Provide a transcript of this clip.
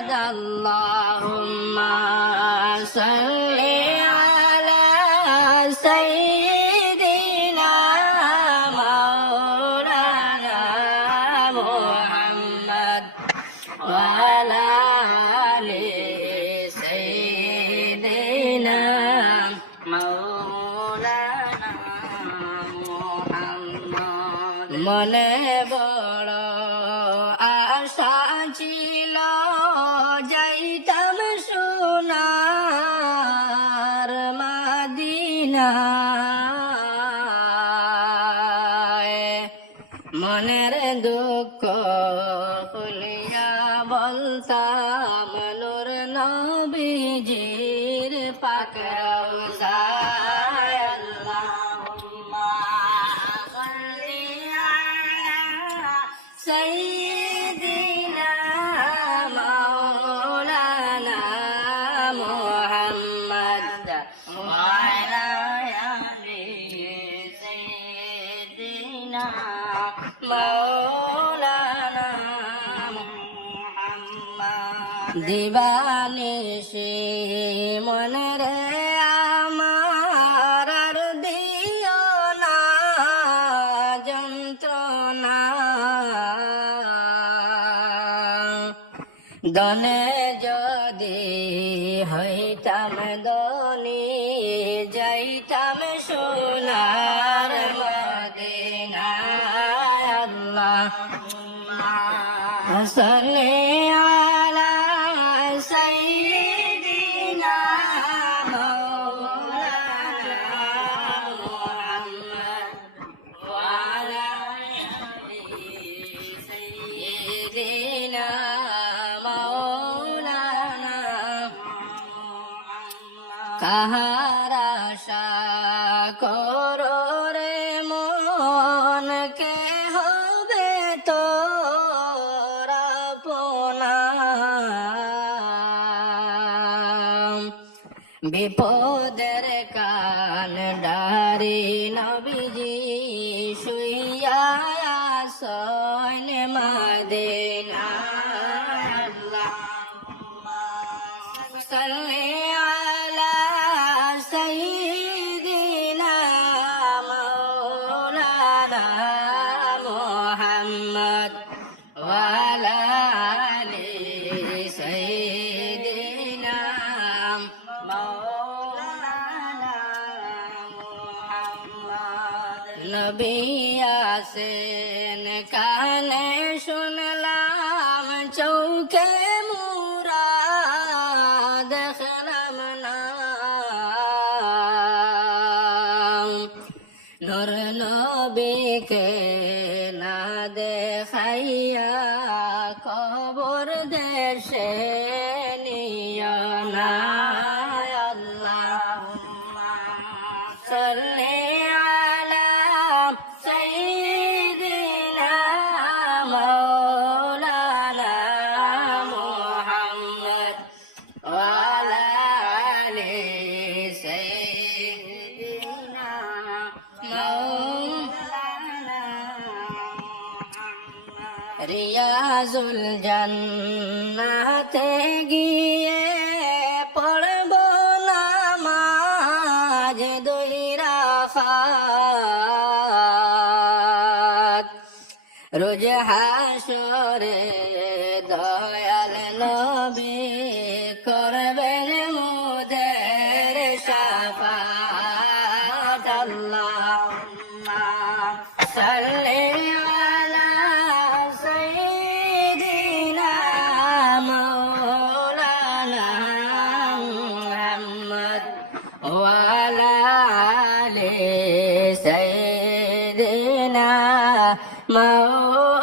اللهم صل على سيدنا مولانا محمد وعلى آل سيدنا مولانا محمد মনে বড় আশা ছিল মনের দুঃখ খুলিয়া বলতাম নূর নবীজির পাক রওজায় আল্লাহুম্মা সাইয়্যিদিনা মাওলানা মুহাম্মদ। দিবানিশি মনরে আমার আর দিও না, যন্ত্রণা। দনে যদি হইতাম দনি, যাইতাম সোনার মদিনা صلي على سيدنا مولانا محمد وعلى سيدنا مولانا محمد বিপদের কান ডারি নবীজি শুইয়া সৈন মদিনা। সাল্লি আলা সাইয়্যিদিনা মাওলানা মুহাম্মদ নবী আসেন কানে শুনলাম চৌকে মুরা দেখলাম না নর নবীকে না দেখাইয়া কবর দেশে রিয়াজুল জান্নাতে গিয়ে পড়ব নামাজ দুই রাখাত রোজ হাসরে দয়াল নবী করবেন মোদের শাফাত আল্লাহুম্মা সাল্লি আলি সাইয়্যিদিনা মাওলানা